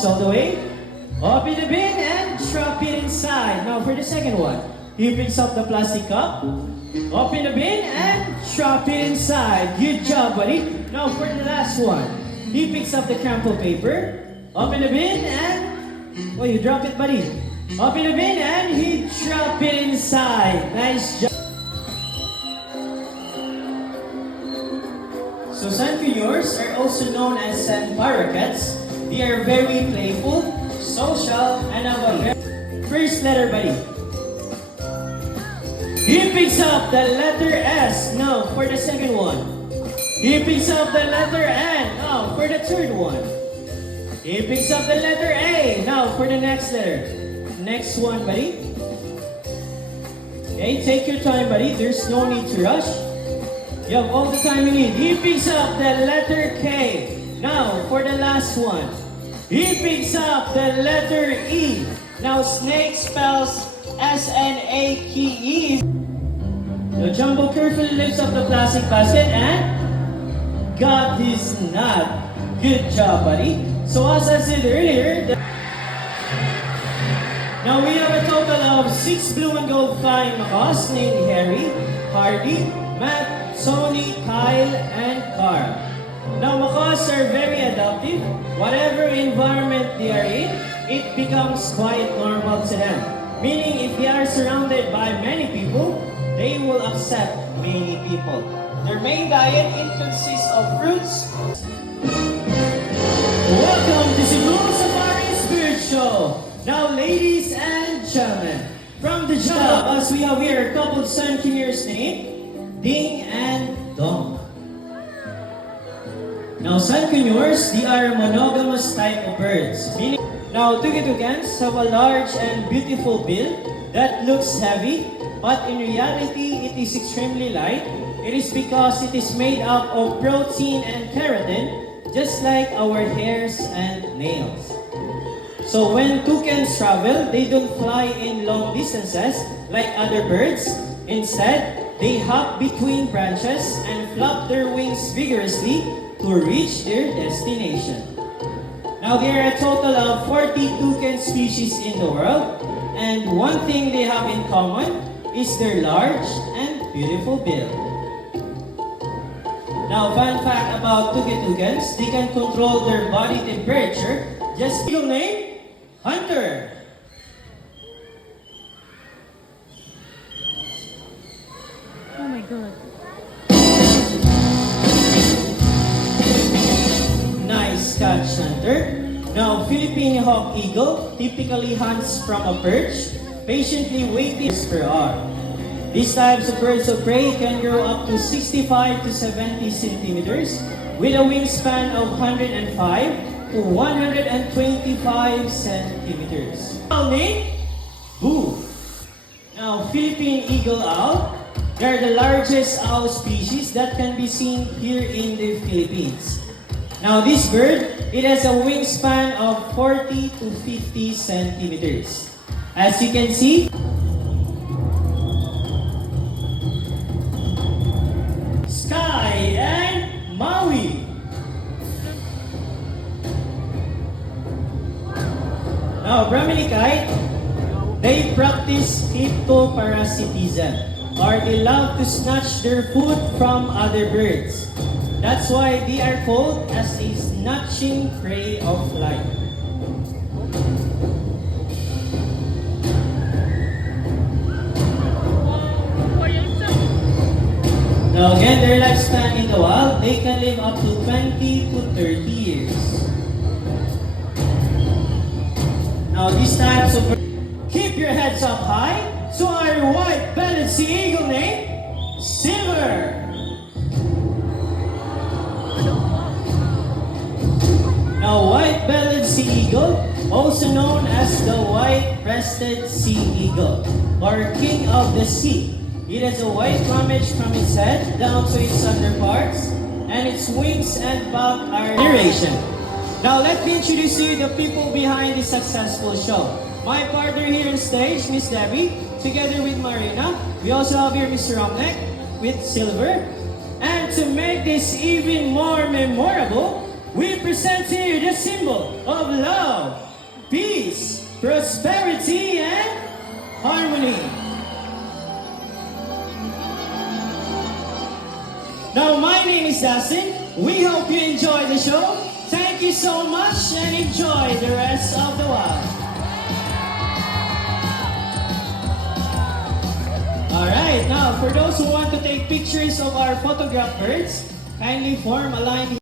walks all the way. Open the bin and drop it inside. Now for the second one. He picks up the plastic cup. Open the bin and drop it inside. Good job, buddy. Now for the last one. He picks up the crumpled paper. Open the bin and... Oh, you drop it, buddy. Open the bin and he drop it inside. Nice job. So Sandpreneurs are also known as sand parakeets. They are very playful, social, and have a very... First letter, buddy. He picks up the letter S. Now for the second one. He picks up the letter N. Now for the third one. He picks up the letter A. Now for the next letter. Next one, buddy. Okay, take your time, buddy. There's no need to rush. You have all the time you need. He picks up the letter K. Now for the last one. He picks up the letter E. Now snake spells S-N-A-K-E. The Jumbo carefully lifts up the plastic basket and got his nut. Good job, buddy. So as I said earlier, now we have a total of 6 blue and gold flying macaws named Harry, Hardy, Matt, Sony, Kyle, and Carl. Now macaws are very adaptive. Whatever environment they are in, it becomes quite normal to them. Meaning if they are surrounded by many people, they will accept many people. Their main diet consists of fruits. Welcome to Cebu Safari Spirit Show. Now ladies and gentlemen, from the jump as we have here a couple of Sandpreneurs named Ding and Dong. Now Sandpreneurs, they are a monogamous type of birds. Meaning, now Tugitugans have a large and beautiful bill that looks heavy, but in reality it is extremely light. It is because it is made up of protein and keratin, just like our hairs and nails. So when toucans travel, they don't fly in long distances like other birds. Instead, they hop between branches and flap their wings vigorously to reach their destination. Now there are a total of 40 toucan species in the world, and one thing they have in common is their large and beautiful bill. Now fun fact about toucans, they can control their body temperature. Just your name, Hunter. Oh my god. Nice catch, Hunter. Now, Philippine hawk eagle typically hunts from a perch, patiently waiting per hour. These types of birds of prey can grow up to 65 to 70 centimeters with a wingspan of 105 to 125 centimeters. Now, name? Boo. Now, Philippine eagle owl. They are the largest owl species that can be seen here in the Philippines. Now, this bird, it has a wingspan of 40 to 50 centimeters. As you can see, Sky and Maui. Now, Brahminy kite, they practice ectoparasitism, or they love to snatch their food from other birds. That's why they are called as a snatching prey of life. Now again, their lifespan in the wild, they can live up to 20 to 30 years. Now these types of birds, keep your heads up high. So our white-bellied sea eagle named Silver. Now, white-bellied sea eagle, also known as the white-breasted sea eagle, or king of the sea. It has a white plumage from its head down to its underparts, and its wings and back are duration. Now, let me introduce you the people behind this successful show. My partner here on stage, Miss Debbie, together with Marina. We also have here Mr. Romnek with Silver. And to make this even more memorable, we present to you the symbol of love, peace, prosperity, and harmony. Now, my name is Dustin. We hope you enjoy the show. Thank you so much and enjoy the rest of the while. Alright, now for those who want to take pictures of our photograph birds, kindly form a line